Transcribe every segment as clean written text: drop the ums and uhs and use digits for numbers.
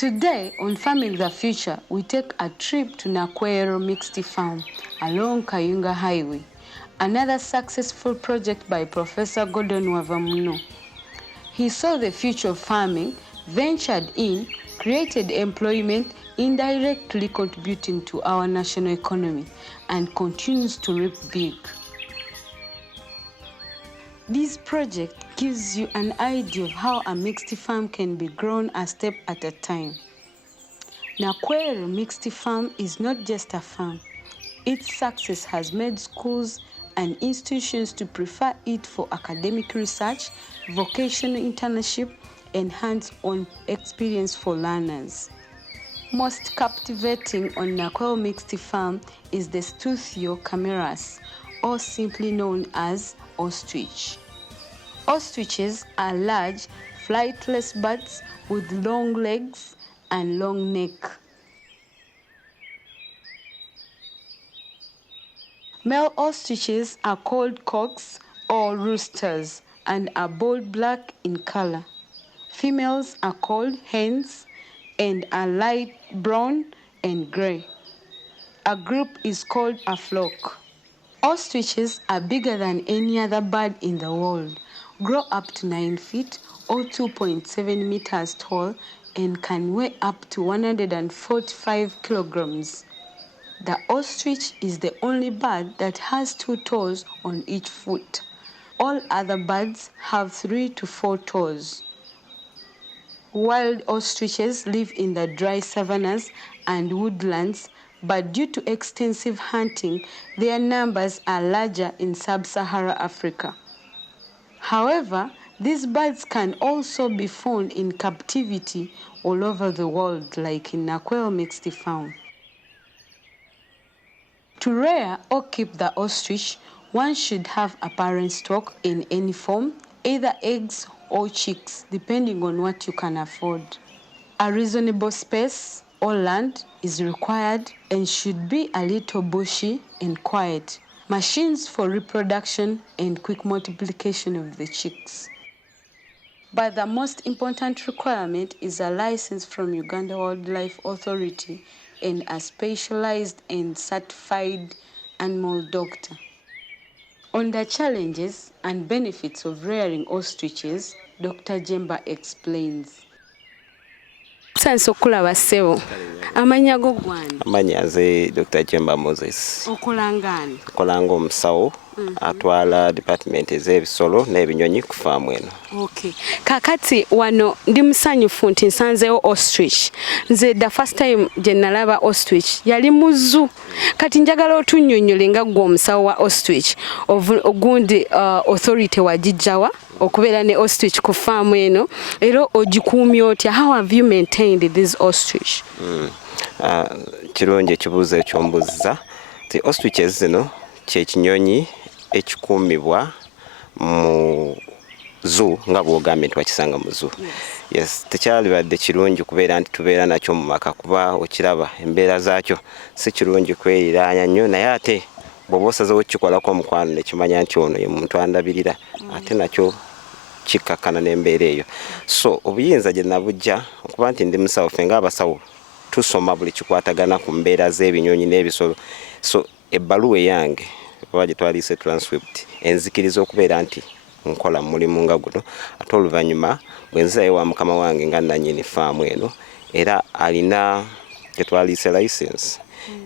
Today on Farming the Future, we take a trip to Nakwero Mixed Farm along Kayunga Highway, another successful project by Professor Gordon Wavamuno. He saw the future of farming, ventured in, created employment, indirectly contributing to our national economy, and continues to reap big. This project gives you an idea of how a mixed farm can be grown a step at a time. Nakwero Mixed Farm is not just a farm. Its success has made schools and institutions to prefer it for academic research, vocational internship, and hands-on experience for learners. Most captivating on Nakwero Mixed Farm is the Stuthio cameras, or simply known as ostrich. Ostriches are large, flightless birds with long legs and long neck. Male ostriches are called cocks or roosters and are bold black in color. Females are called hens and are light brown and gray. A group is called a flock. Ostriches are bigger than any other bird in the world, grow up to 9 feet or 2.7 meters tall, and can weigh up to 145 kilograms. The ostrich is the only bird that has 2 toes on each foot. All other birds have 3 to 4 toes. Wild ostriches live in the dry savannas and woodlands, but due to extensive hunting, their numbers are larger in sub-Saharan Africa. However, these birds can also be found in captivity all over the world, like in Nakwero Mixed Farm. To rear or keep the ostrich, one should have a parent stock in any form, either eggs or chicks, depending on what you can afford. A reasonable space or land is required and should be a little bushy and quiet. Machines for reproduction and quick multiplication of the chicks. But the most important requirement is a license from Uganda Wildlife Authority and a specialized and certified animal doctor. On the challenges and benefits of rearing ostriches, Dr. Jemba explains. Sanso kulaba ssebo. Amanya go gwani? Amanya nze Dr. Jemba Moses. Okolangani? Okolanga omusawo atwala department ez'ebisolo n'ebinyonyi ku faamu eno. Okay. Kakati wano ndi musanyufu nti nsanzeewo ostrich. Nze the first time gye nalaba ostrich yali mu zoo. Kati njagala otunnyonnyole nga gwe omusawo wa ostrich ogundi authority wagijjawa okubeera ne ostrich ku faamu eno era ogikuumya otya? How have you maintained this ostrich? Kirungi ekibuuzo ekyombuuza ti ostriches zino kyekinyonyi ekikuumibwa mu zoo nga bw'ogambye nti wakisanga mu zoo. Yes, tekyalibadde kirungi kubeera nti tubeera nakyo mu maka kuba okiraba embeera zaakyo si kirungi kweyiraanya nnyo, naye ate bw'oba osazeewo kikolako omukwano ne kimanya nti ono ye muntu andabirira ate nakyo kikkakkana n'embeera eyo. So obuyinza gye nabujja okuba nti ndi musawo, ffe ng'abasawo tusoma buli kikwatagana ku mbeera z'ebinyonyi n'ebisolo. So ebbaluwa eyange oba gye twaliise transcript enzikiriza okubeera nti nkola mulimu nga guno, ate oluvannyuma bwe nzirayo wa mukama wange nga nannyini faamu eno era alina gye twaliise license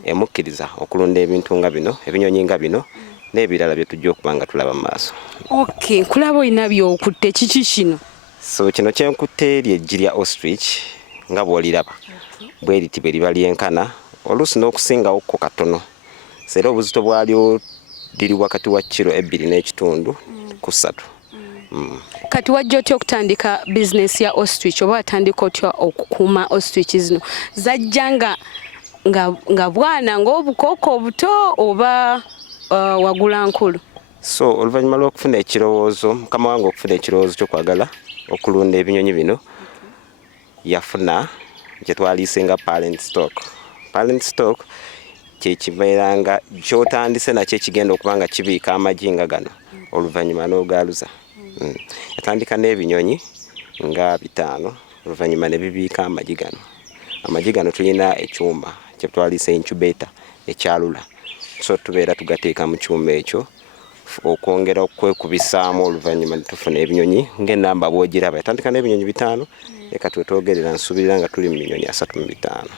emukkiriza okulunda ebintu nga bino, ebinyonyi nga bino n'ebirala bye tujja okuba nga tulaba mu maaso. Okay, kulaba olina by'okutte kiki kino? So kino kyenkutte ly'eggi lya ostrich nga bw'oliraba bwe liti bwe liba lyenkana oluusi n'okusingawo ko katono. Era obuzito bwalyo liri wakati wa kilo 2.5 ku 3. Kati wajja otya okutandika bizinesi ya ostrich oba watandika otya okukuuma ostrich zino? Zajja nga bwana ng'obukooko obuto oba wagula nkulu? So oluvannyuma lw'okufuna ekirowoozo, mukama wange okufuna ekirowoozo ky'okwagala okulunda ebinyonyi bino, yafuna gye twaliise nga parent stock. Parent stock kyekibeera nga kyotandise nakyo ekigenda okuba nga kibiika amagi nga gano oluvannyuma n'ogaaluza. Yatandika n'ebinyonyi nga 5 oluvannyuma ne bibiika amagi gano. amagi gano tulina ekyuma kye twalisa incubator ekyalula, so tubeera tugateeka mu kyuma ekyo okwongera okwekubisaamu oluvannyuma ne tufuna ebinyonyi ng'ennamba bw'ogiraba yatandika n'ebinyonyi 5 eka twetwogerera nsuubirira nga tuli mu binyonyi 35.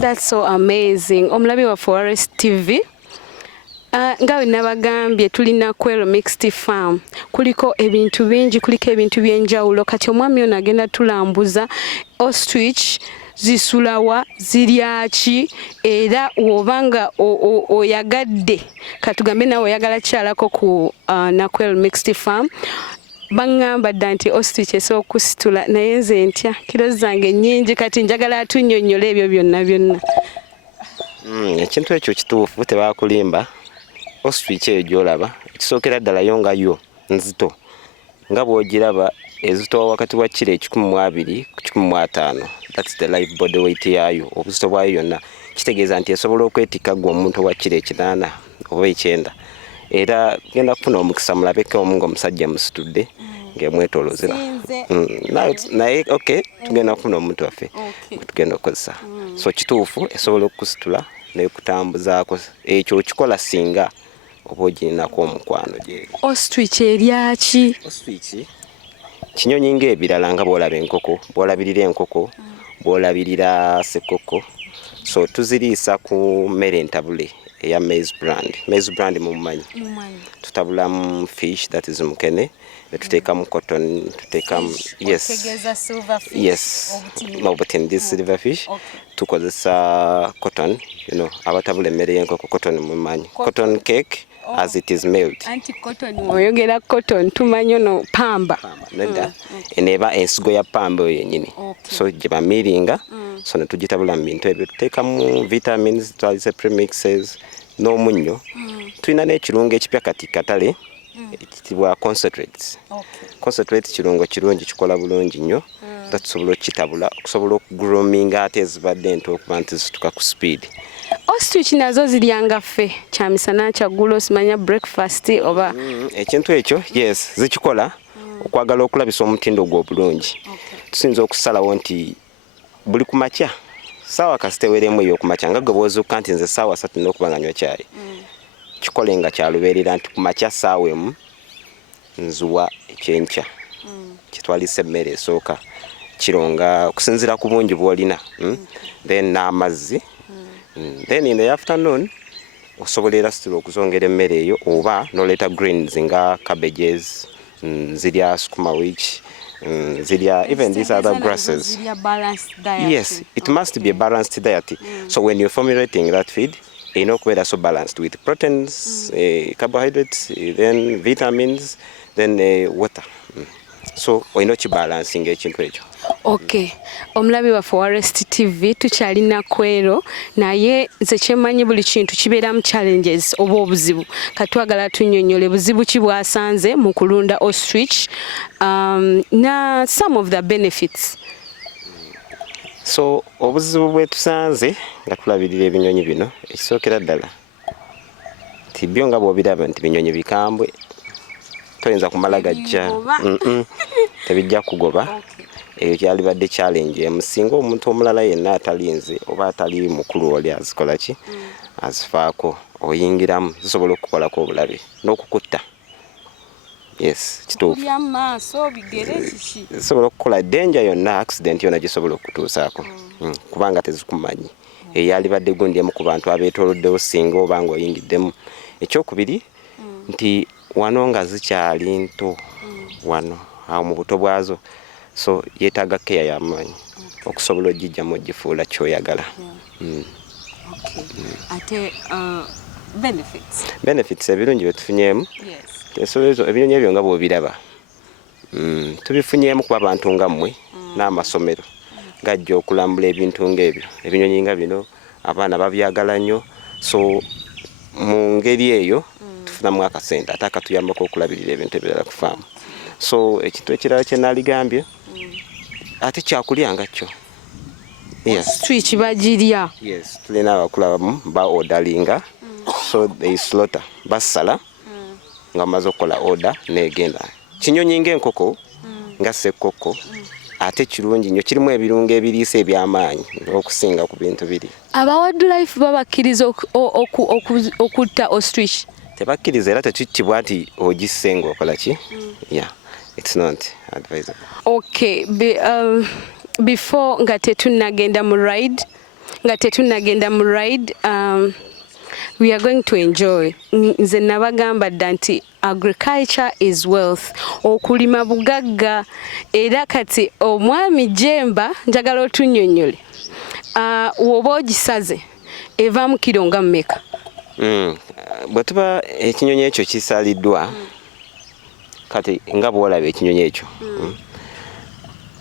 That's so amazing. Omulabi wa Forest TV. Nga bwe nabagambye tulina Kwero Mixed Farm. Kuliko ebintu bingi, kuliko ebintu by'enjawulo. Kati omwami ono agenda tulambuza ostrich zisulawa ziryaki era wobanga oyagadde katugambe nawe oyagala kyalako ku Nakwero Mixed Farm. Bangamba dda nti ostrich esobola okusitula naye nze ntya kiro zange nnyingi kati njagala atunnyonnyola ebyo byonna. Ekintu ekyo kituufu tebakulimba. Ostrich eyo gy'olaba ekisookera ddala yo nga yo nzito nga bw'ogiraba ezitowa wakati wa kilo 12 ku 15. That's the live body weight yayo, obuzito bwayo yonna kitegeeza nti esobola okwetikka gwe omuntu wa kilo 8 oba 9. Era genda kufuna omukisa mulabeko omu ng'omusajja musitudde ng'emwetoolozera naye okay tugenda kufuna omuntu waffe tugenda okukozesa. So kituufu esobola okusitula n'ekutambuzaako ekyo okikola singa oba ogirinako omukwano gyeri. Ostrich eryaki? Ostrich kinyonyi ng'ebirala nga bw'olaba enkoko, bw'olabirira enkoko, bw'olabirira ssekoko. So tuziriisa ku mmere entabule eya maize brand. Maize brand mumumanyi. Tutabulamu fish, that is mukene. Tuteekamu cotton, tuteekamu yes obutini, this silver fish. Tukozesa cotton, abatabula emmere y'enkoko cotton mumanyi. Cotton cake as it is milled. Anti cotton oyogera cotton tumanyi no pamba. Nedda eneba ensigo ya pamba oyo yennyini. So gye bamiringa so ne tugitabula mu bintu ebyo tuteekamu vitamins, twalise premixes n'omunnyo. Tulina n'ekirungo ekipya kati katale ekitibwa concentrates. Concentrate kirungo kirungi kikola bulungi nnyo tusobola okukitabula okusobola okugroominga ate ezibadde ento okuba nti zituka ku speed. Ostrich nazo ziryanga ffe kyamisana kyaggulo simanya breakfast oba ekintu ekyo yes zikikola okwagala okulabisa omutindo gw'obulungi. Tusinza okusalawo nti buli kumakya saawa kasiteweremu ey'okumakya nga gwe bw'ozuuka nti nze saawa 3 n'okuba nga nywa caayi kikole nga kyalubeerera nti kumakya saawa emu nzuwa ekyenkya kitwalisa emmere esooka kironga okusinziira ku bungi bw'olina then n'amazzi then in the afternoon osobolera still okuzongera emmere eyo oba noleeta greens nga cabbages zirya sukuma wiki zirya even these other grasses. Yes, it must be a balanced diet. So when you're formulating that feed okubeera so balanced with proteins, carbohydrates, then vitamins, then water. So olina okibalancing ekintu ekyo. Okay. Omulabi wa Forest TV tukyalina Kwero naye nze kyemanyi buli kintu kibeeramu challenges oba obuzibu. Katwagala tunnyonnyole buzibu ki bwasanze mu kulunda ostrich na some of the benefits. So obuzibu bwe tusanze nga tulabirira ebinyonyi bino ekisookera ddala nti byo nga bw'obiraba nti binyonyi bikambwe toyinza kumala gajja tebijja kugoba. Eyo kyalibadde challenge emusinga omuntu omulala yenna atalinze oba atali mukulu oli azikola ki azifaako oyingiramu zisobola okukolako obulabe n'okukutta. Yes, kituufu. Zisobola okukola danger yonna, accident yonna gisobola okutuusaako kubanga tezikumanyi. Eyalibadde gundi emu ku bantu abeetooloddewo singa oba nga oyingiddemu. Ekyokubiri nti wano nga zikyali nto wano awo mu buto bwazo. So yeetaaga care y'amaanyi okusobola ogijjamu ogifuula kyoyagala. Ate benefits ebirungi bye tufunyeemu ebinyonyi ebyo nga bw'obiraba tubifunyeemu kuba abantu nga mmwe n'amasomero gajja okulambula ebintu ng'ebyo. Ebinyonyi nga bino abaana babyagala nnyo, so mu ngeri eyo tufunamu akasente ate akatuyambako okulabirira ebintu ebirala ku faamu. So ekintu ekirala kye naaligambye ate kyakulya nga kyo. Ostrich bagirya. Yes, tulina abakulabamu ba ordalinga, so they slaughter basala nga bamaze okukola order n'egenda. Kinyonyi ng'enkoko nga ssekkoko ate kirungi nnyo kirimu ebirungo ebiriisa eby'amaanyi okusinga ku bintu biri. Aba wildlife babakkiriza okutta ostrich? Tebakkiriza era tekittibwa nti ogisse ng'okola ki? Yeah, it's not advisable. Okay, before nga tetunnagenda mu ride, we are going to enjoy. Nze nabagamba dda nti agriculture is wealth. Okulima bugagga era kati omwami Jemba njagala otunnyonnyole. Woba ogisaze evaamu kiro nga mmeka? Bwe tuba ekinyonyi ekyo kisaliddwa kati nga bw'olaba ekinyonyi ekyo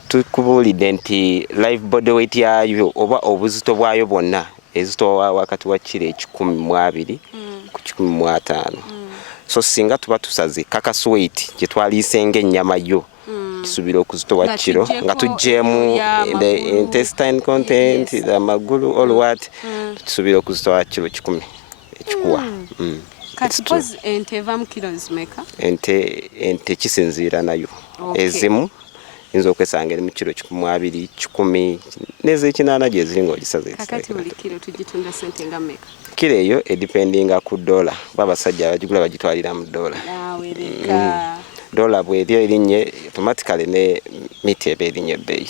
tukubuulidde nti live body weight yayo oba obuzito bwayo bwonna ezito wakati wa kiro 12 ku 15. So singa tuba tusaze kakasi weight gye twaliisenga ennyama yo kisubira okuzitowa kiro nga tuggyemu the intestine content amagulu all what kisubira okuzitowa kiro 10 ekikuwa. Suppose ente evaamu kilo zimeka? Ente kisinziira nayo. Ezimu inzo okwesanga eri mu kiro 12, 10 n'ez'ekinaana gye ziri ng'ogisaze. Kakati buli kiro tugitunda ssente nga mmeka? Kiro eyo edipendinga ku dola. Babasajja abagigula bagitwalira mu dola. Dola bw'eri erinnye automatically ne miti eba erinnye ebbeeyi.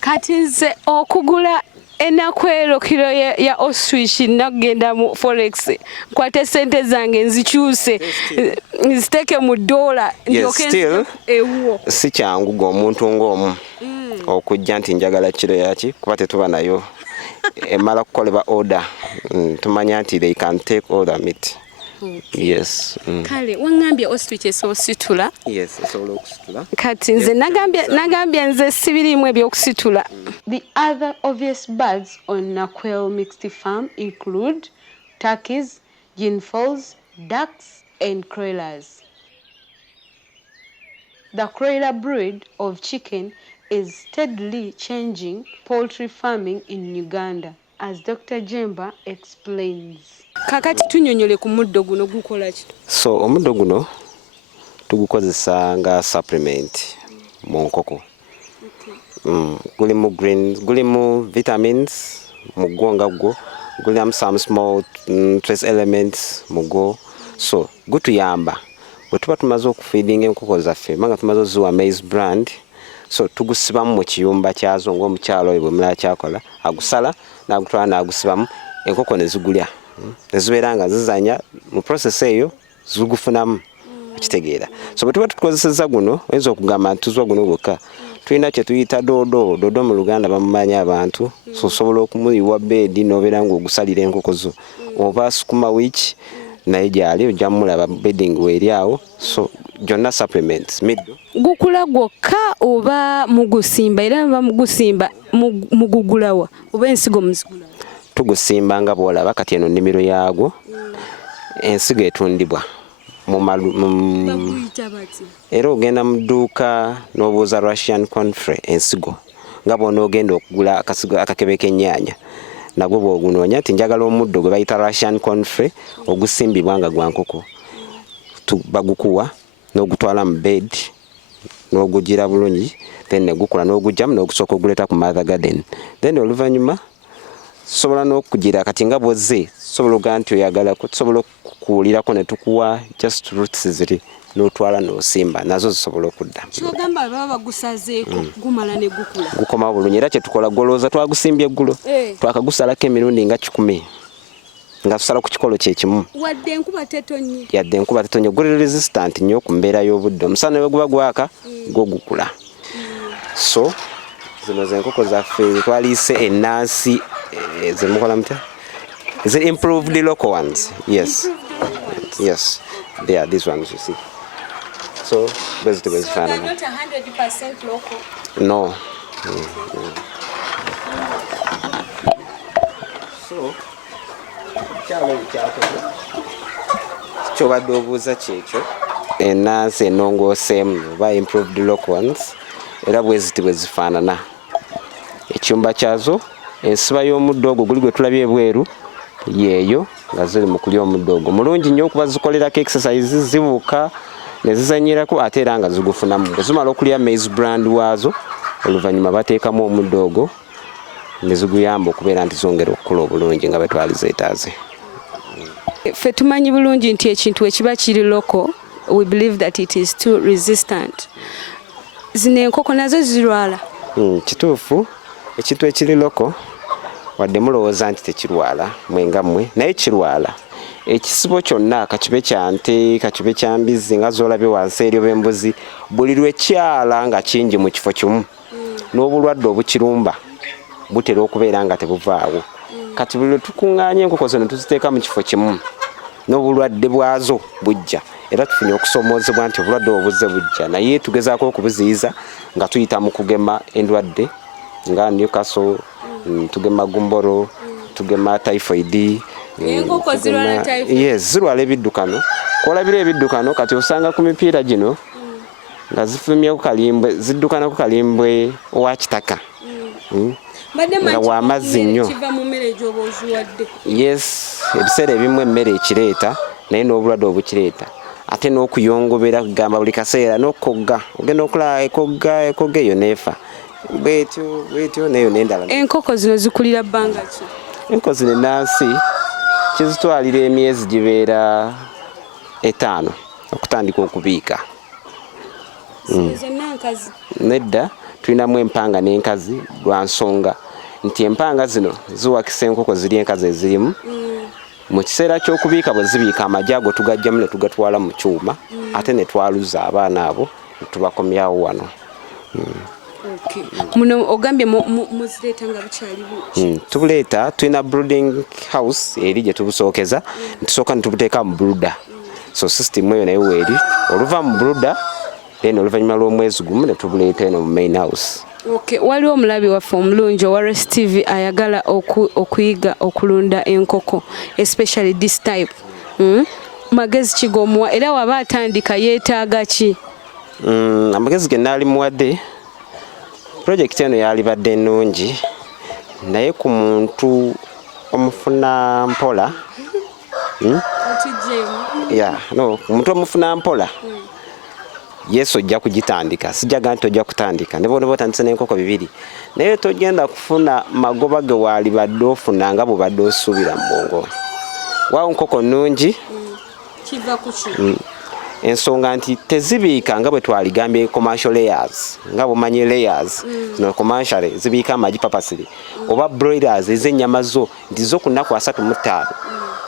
Kati nze okugula ennaku ero kiro ya ostrich nagenda mu forex nkwate sente zange nzikyuse nziteeke mu dola ndyoke ewuwo. Si kyangu ng'omuntu ng'omu okujja nti njagala kiro yaki kuba tetuba nayo emala kukolebwa order. Tumanya nti they can take all the meat. Yes. Kale wangambye ostrich esoositula? Yes, esobola okusitula. Kati nze nagambye nze sibirimu ebyokusitula. The other obvious birds on Nakwel Mixed Farm include turkeys, guineas, ducks and croilers. The croiler breed of chicken is steadily changing poultry farming in Uganda, as Dr. Jemba explains. Kakati tunyonyole ku muddo guno gukola ki? So omuddo guno tugukozesa nga supplement mu nkoko. Gulimu greens, gulimu vitamins mu gwo nga gwo, gulimu some small trace elements mu gwo. So gutuyamba bwe tuba tumaze okufeedinga enkoko zaffe nga tumaze oziwa maize brand. So tugusibamu mu kiyumba kyazo ng'omukyalo oyo bwe mulala kyakola agusala n'agutwala n'agusibamu enkoko ne zigulya. Nezibeera nga zizanya mu process eyo zigufunamu okitegeera. So bwe tuba tukozesezza guno oyinza okugamba nti tuzwa guno gwokka. Tulina kye tuyita dodo mu Luganda bamumanya abantu. So osobola okumuyiwa beedi n'obeera ng'ogusalira enkoko zo. Oba sukuma wiki naye gyali ojja mulaba bedding weeri awo. So gyonna supplements middo. Gukula gwokka oba mugusimba era mugusimba mugugulawa oba ensigo muzigulawa? Tugusimba nga bw'olaba kati eno nnimiro yaagwo. Ensigo etundibwa era ogenda mu dduuka n'obuuza Russian confre ensigo nga bw'onoogenda okugula akakebe k'ennyaanya nagwo bw'ogunoonya nti njagala omuddo gwe bayita Russian confre ogusimbibwa nga gwa nkoko bagukuwa n'ogutwala mu bed n'ogugira bulungi then ne gukula n'ogugyamu n'ogusooka oguleeta ku mother garden then oluvannyuma sobola n'okugira kati nga bw'ozze sobola ogaa nti oyagala tusobola okukuulirako ne tukuwa just roots ziri n'otwala n'osimba nazo zisobola okudda. Kyogamba baba bagusazeeko gumala ne gukula gukomawo bulungi era kyetukola golooza twagusimbye eggulo twakagusalako emirundi nga 10 nga tusala ku kikolo kyekimu wadde enkuba tetonye guli resistant nnyo ku mbeera y'obudde omusana bwe guba gwaka gwo gukula. So zino z'enkoko zaffe twaliise ennansi zimukola mutya? Is it improved the local ones? Yes. Yes. They are these ones you see. So basically so they're not 100% local? No. So kyobadde obuuza kyekyo ennansi ennongooseemu oba improved local ones era bweziti bwe zifaanana. Ekiyumba kyazo ensiba y'omuddo ogwo guli gwe tulabye ebweru yeeyo nga ziri mu kulya omuddo ogwo. Mulungi nnyo okuba zikolerako exercise zibuuka ne zizanyirako ate era nga zigufunamu. Bwe zimala okulya maize brand waazo oluvannyuma bateekamu omuddo ogwo ne ziguyamba okubeera nti zongera okukula obulungi nga bwe twali zeetaaze. Ffe tumanyi bulungi nti ekintu ekiba kiri loko, we believe that it is too resistant. Zino enkoko nazo zirwala? Kituufu, ekintu ekiri loko wadde mulowooza nti tekirwala mwenga mmwe, naye kirwala. Ekisibo kyonna kakibe kya nte, kakibe kya mbizzi nga z'olabye wansi eri oba embuzi, buli lwe kyala nga kingi mu kifo kimu n'obulwadde obukirumba butera okubeera nga tebuvaawo. Kati buli lwe tukuŋŋaanya enkoko zino tuziteeka mu kifo kimu n'obulwadde bwazo bujja, era tufunye okusomoozebwa nti obulwadde obwo buzze bujja, naye tugezaako okubuziyiza nga tuyita mu kugema endwadde nga Newcastle, tugema gumboro, tugema typhoid. Enkoko zirwala typhoid? Yes, zirwala ebiddukano. Kwolabira ebiddukano kati osanga ku mipiira gino nga zifulumyeku kalimbwe, ziddukana ku kalimbwe owa kitaka. Nga w'amazzi nnyo. Yes, ebiseera ebimu emmere ekireeta naye n'obulwadde obukireeta, ate n'okuyongobera kugamba buli kaseera n'okogga, ogenda okulaba ekogga eyo neefa bwetyo neyo n'endala. Enkoko zino zikulira bbanga ki? Enkoko zino ennansi kizitwalira emyezi gibeera 5 okutandika okubiika. Zonna nkazi? Nedda, tulinamu empanga n'enkazi lwa nsonga nti empanga zino ziwakisa enkoko ziri enkazi ezirimu. Mu kiseera ky'okubiika bwe zibiika amagi ago tugajjamu ne tugatwala mu kyuma, ate ne twaluza abaana abo ne tubakomyawo wano. Muno ogambye muzireeta nga bukyali buki? Tubuleeta, tulina brooding house eri gye tubusookeza, tusooka ne tubuteeka mu brooder. So system eyo nayo weeri, oluva mu brooder then oluvannyuma lw'omwezi gumu ne tubuleeta eno mu main house. Waliwo omulabi waffe omulungi owa Rest TV ayagala okuyiga okulunda enkoko, especially this type. Magezi ki g'omuwa era waba atandika yeetaaga ki? Amagezi ge naali muwadde, project eno yalibadde ennungi naye ku muntu omufuna mpola, omuntu omufuna mpola Yesu ojja kugitandika, sijjaga nti ojja kutandika ne bona botandise n'enkoko 2 naye togenda kufuna magoba ge walibadde ofuna nga bw'obadde osuubira mu bwongo. Waawo nkoko nnungi kiva ku ki? Ensonga nti tezibiika nga bwe twaligambye commercial layers, nga bw'omanyi layers no commercial zibiika amagi papasiri oba broilers ez'ennyama zo nti zo ku nnaku 35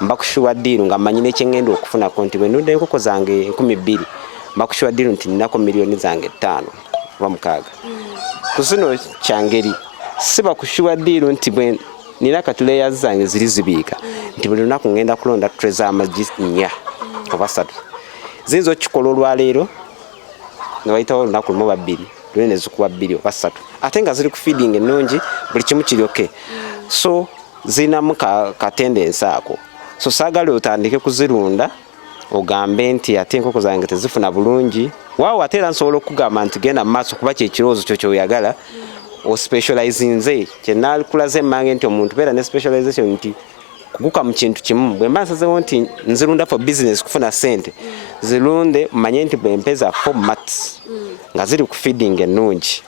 mbakushuwa ddiiru nga mmanyi n'ekyengenda okufunako nti bwe ndunda enkoko zange 2,000 mbakushuwa ddiiru nti nnako miliyoni zange 5 oba 6. Ku zino kyangeri si bakushuwa ddiiru nti bwe nina kati layers zange ziri zibiika nti buli lunaku ngenda kulonda tray z'amagi 4 oba 3. Ziyinza okukikola olwaleero ne bayitawo olunaku lumu 2 lwene zikuwa 2 oba 3 ate nga ziri ku feeding ennungi buli kimu kiryoke. So zirinamu katendensi ako. So saagala otandike kuzirunda ogambe nti ate enkoko zange tezifuna bulungi. Waawo ate era nsobola okugamba nti genda mu maaso kuba kyekirowoozo kyo kyoyagala ospecializinze. Kyenakulaze emmange nti omuntu beera ne specialization nti kuguka mu kintu kimu. Bwe mba nsazeewo nti nzirunda for business kufuna ssente, zirunde mmanye nti bwempe za formats nga ziri ku feeding ennungi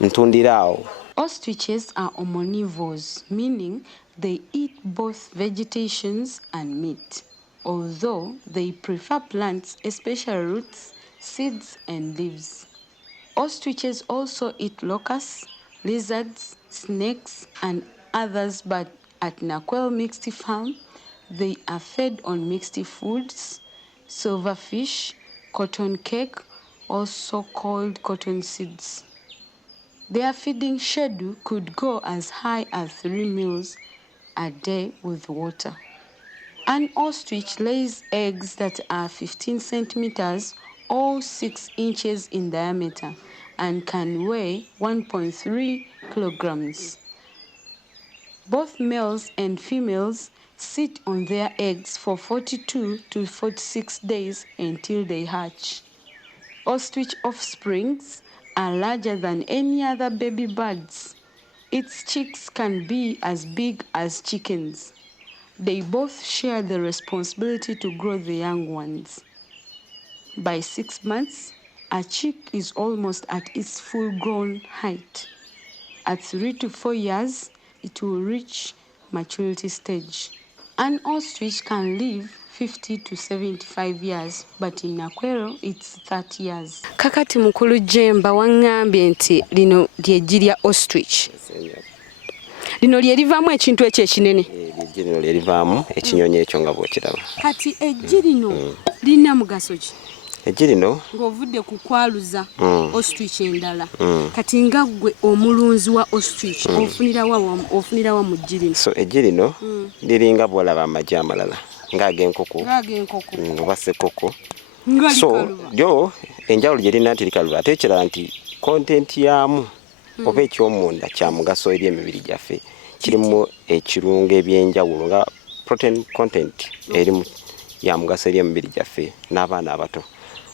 ntundiraawo. Ostriches are omnivores, meaning they eat both vegetations and meat, although they prefer plants, especially roots, seeds, and leaves. Ostriches also eat locusts, lizards, snakes, and others, but at Nakwel Mixed Farm, they are fed on mixed foods, silverfish, cotton cake, also called cotton seeds. Their feeding schedule could go as high as 3 meals a day with water. An ostrich lays eggs that are 15 centimeters or 6 inches in diameter and can weigh 1.3 kilograms. Both males and females sit on their eggs for 42 to 46 days until they hatch. Ostrich offsprings are larger than any other baby birds. Its chicks can be as big as chickens. They both share the responsibility to grow the young ones. By 6 months, A chick is almost at its full-grown height. At 3 to 4 years, it will reach maturity stage. An ostrich can live 50 to 75 years, but in Nakwero, it's 30 years. Kakati mukulu Jemba wangambye nti lino lyeggi lya ostrich. Lino lye livaamu ekintu ekyo ekinene. Lino lye livaamu ekinyonyi ekyo nga bw'okiraba. Kati eggi lino lirina mugaso ki? Eggi lino ng'ovudde ku kwaluza ostrich endala. Kati nga ggwe omulunzi wa ostrich ofunira wa mu ggi lino? So eggi lino liringa bw'olaba amagi amalala ng'ag'enkoko oba ssekoko. So lyo enjawulo gye lirina nti likaluba ate ekirala nti kontenti yamu oba ekyomunda kya mugaso eri emibiri gyaffe. Kirimu ekirungo ebyenjawulo nga protein content erimu ya mugaso eri emibiri gyaffe n'abaana abato.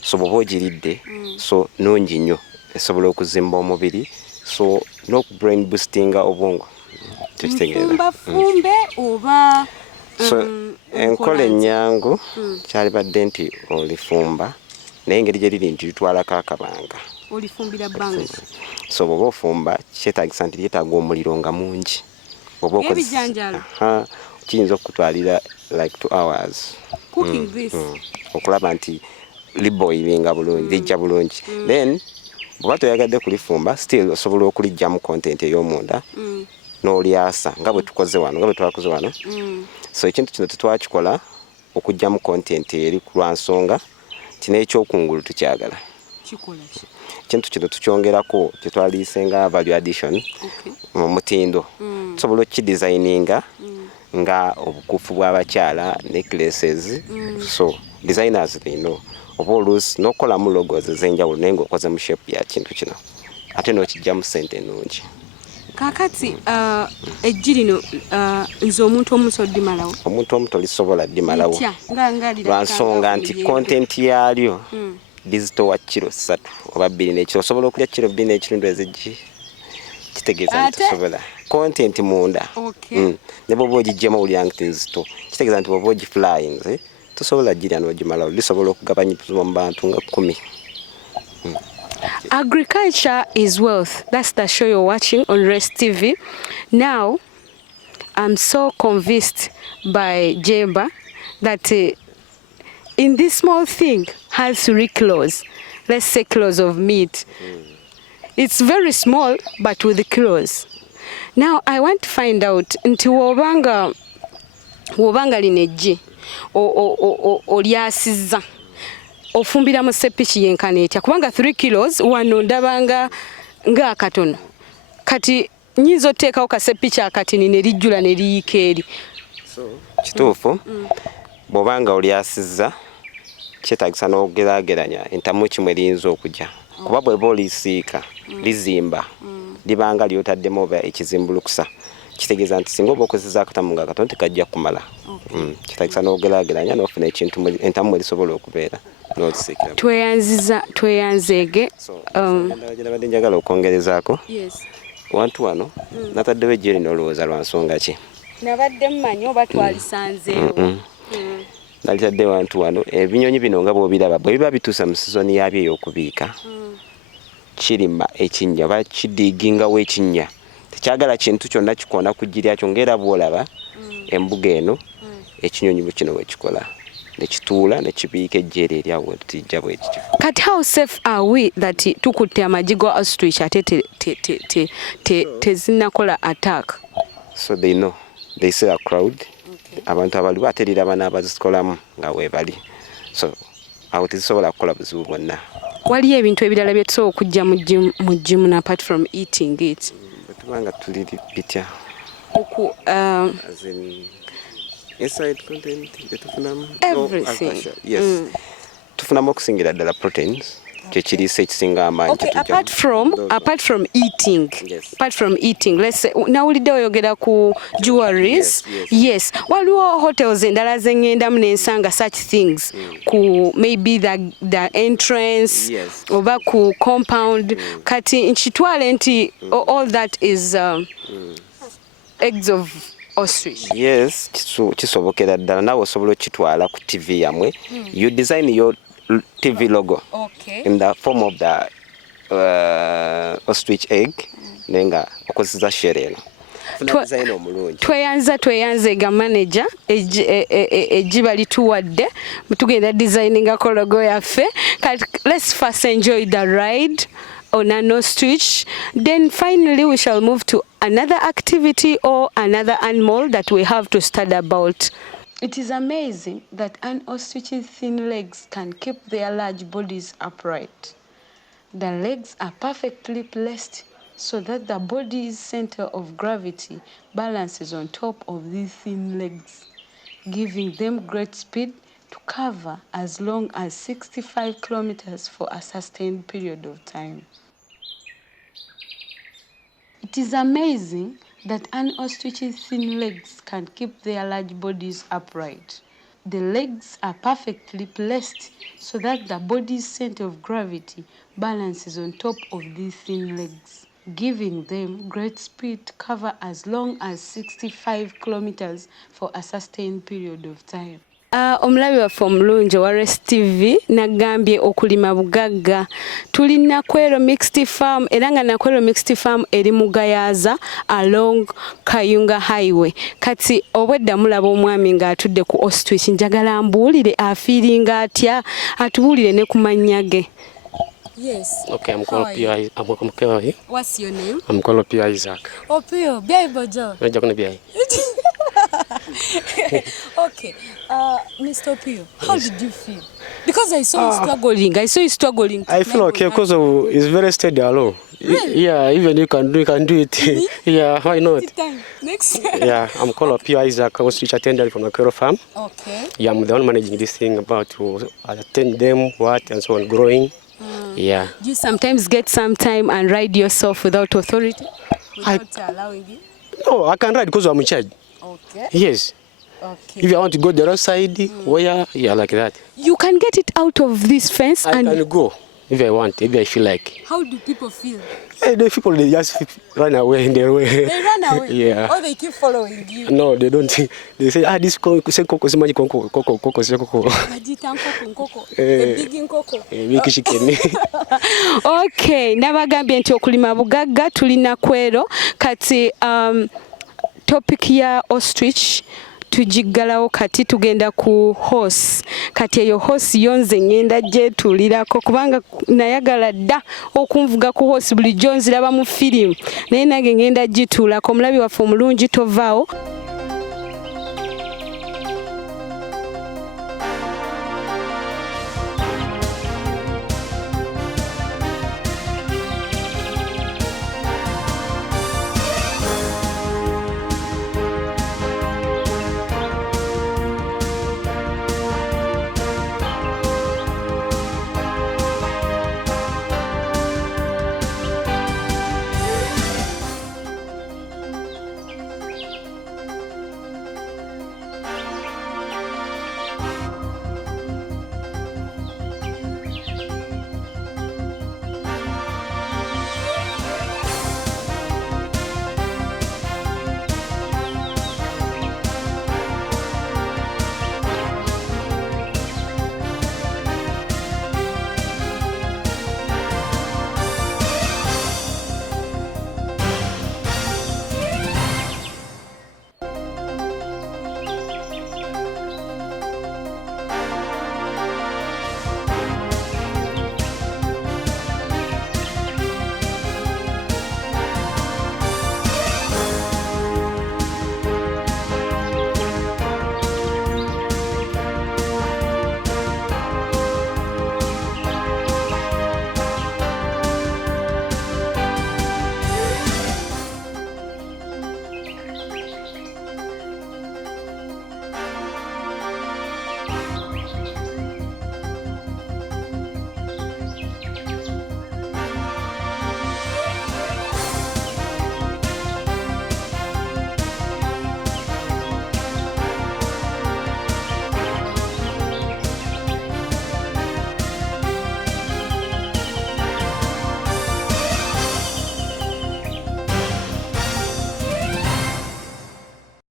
So bw'oba ogiridde so nungi nnyo esobola okuzimba omubiri so n'okubrain boostinga obwongo. Fumbe oba so enkola ennyangu kyalibadde nti olifumba naye engeri gye liri nti litwalako akabanga. Olifumbira bbanga. So bw'oba ofumba kyetaagisa nti lyetaaga omuliro nga mungi. Ebijanjalo kiyinza okutwalira like 2 hours. Cooking this. Okulaba nti liboilinga bulungi lijja bulungi. Then bw'oba toyagadde kulifumba still osobola okulijjamu content ey'omunda n'olyasa nga bwe tukoze wano nga bwe twakoze wano. So ekintu kino tetwakikola okujjamu content eri ku lwansonga ti n'ekyokungulu tukyagala. Ekintu kino tukyongerako kye twaliisenga value addition mu mutindo. Tusobola okukidesigninga nga obukufu bw'abakyala necklaces. So designers they know oba oluusi n'okukolamu logos ez'enjawulo naye ng'okoze mu shape ya kintu kino ate n'okijjamu ssente ennungi. Kaakati eggi lino nze omuntu omuto ddimalawo? Omuntu omuto lisobola ddimalawo lwansonga nti content yaalyo lizitowa kilo 3 oba 2 n'ekiro. Osobola okulya kilo 2 n'ekitundu ez'eggi kitegeeza nti tosobola content munda. Ne bw'oba ogiggyemu owulira nti nzito kitegeeza nti bw'oba ogiflying tosobola girya n'ogimalawo lisobola okugabanyizibwa mu bantu nga 10. Agriculture is wealth. That's the show you're watching on Rest TV. Now, I'm so convinced by Jemba that in this small thing has 3 kilos. Let's say kilos of meat. It's very small, but with the kilos. Now, I want to find out nti wobanga lineggi olyasizza ofumbira mu sepiki yenkana etya kubanga 3 kilos wano ndabanga nga akatono kati nyinza oteekawo kasepiki akatini ne lijjula ne liyiika eri. Kituufu bw'obanga olyasizza kyetaagisa n'ogeraageranya entamu kimu eriyinza okujja kuba bw'eba olisiika lizimba libanga lyotaddemu oba ekizimbulukusa kitegeeza nti singa oba okozesa akatamu nga katono tekajja kumala. Kitaagisa n'ogeraageranya n'ofuna ekintu entamu erisobola okubeera n'olisiikira. Tweyanzeege nabadde njagala okwongerezaako wantu wano nataddewo eggi lino olowooza lwa nsonga ki? Nabadde mmanyi oba twalisanzeewo. Nalitadde wantu wano ebinyonyi bino nga bw'obiraba bwe biba bituusa mu sizoni yaabyo ey'okubiika kirima ekinnya oba kidiigingawo ekinnya tekyagala kintu kyonna kikoona ku ggi lyakyo ng'era bw'olaba embuga eno ekinyonyi bwe kino bwe kikola ne kituula ne kibiika eggi eryo eryawo tijja bwe kityo. Kati how safe are we that tukutte amagi ga ostrich ate tezinakola attack? So they know. They say a crowd. Abantu abaliwo ate liraba n'abazikolamu nga weebali. So awo tezisobola kukola buzibu bwonna. Waliyo ebintu ebirala bye tusobola okujja mu gym apart from eating it? Tubanga tuli bitya? As in inside content tufunamu everything. Yes. Tufunamu okusingira ddala proteins. Okay, apart from eating, yes. Apart from eating, let's say nawulidde oyogera ku jewelries. Yes. Waliwo hotels endala zengendamu nensanga such things ku maybe the entrance oba ku compound kati nkitwale nti all that is eggs of ostrich. Yes, kisobokera ddala nawe osobola okitwala ku TV yamwe. You design your TV logo. Okay. In the form of the ostrich egg. Nenga okozesa share. Tweyanze ga manager ejiba lituwadde tugenda designinga ko logo yaffe. Let's first enjoy the ride on an ostrich, then finally we shall move to another activity or another animal that we have to study about. It is amazing that an ostrich's thin legs can keep their large bodies upright. The legs are perfectly placed so that the body's center of gravity balances on top of these thin legs, giving them great speed to cover as long as 65 kilometers for a sustained period of time. It is amazing that an ostrich's thin legs can keep their large bodies upright. The legs are perfectly placed so that the body's center of gravity balances on top of these thin legs, giving them great speed to cover as long as 65 kilometers for a sustained period of time. Omulabi waffe omulungi wa Rest TV nagambye okulima bugagga. Tuli Nakwero Mixed Farm era nga Nakwero Mixed Farm eri mu Gayaza along Kayunga Highway. Kati obwedda mulaba omwami ng'atudde ku ostrich, njagala mbuulire afiiringa atya, atubuulire ne ku mannya ge. Yes. Okay, I'm called P.I. What's your name? I'm called P.I. Isaac. Oh, P.I. Biai Bojo. Okay. Mr. Pio, how did you feel? Because I saw you struggling. I feel okay because it's very steady alone. Really? Yeah, even you can do it. Really? Yeah, why not? Next time. Yeah, I'm called P.I. Isaac. I was teacher attendant from Nakwero Farm. Okay. Yeah, I'm the one managing this thing about to attend them, and so on, growing. Yeah. Do you sometimes get some time and ride yourself without authority? Without allowing you? No, I can ride because I'm in charge. Okay. Yes. Okay. If I want to go the other side, where, yeah, like that. You can get it out of this fence I can go if I want, if I feel like. How do people feel? Hey, the people, they just run away in their way. They run away? Yeah. Or they keep following you? No, they don't. They say, this coco is coco. Majita nkoko. The big nkoko. Okay, nabagambye nti okulima bugagga tuli Nakwero. Kati topic ya ostrich tujiggalawo kati tugenda ku horse. Kati eyo horse yonze ngenda gyetulirako kubanga nayagala dda okunvuga ku horse bulijjo nziraba mu firimu naye nange ngenda gituulako. Omulabi waffe omulungi tovaawo.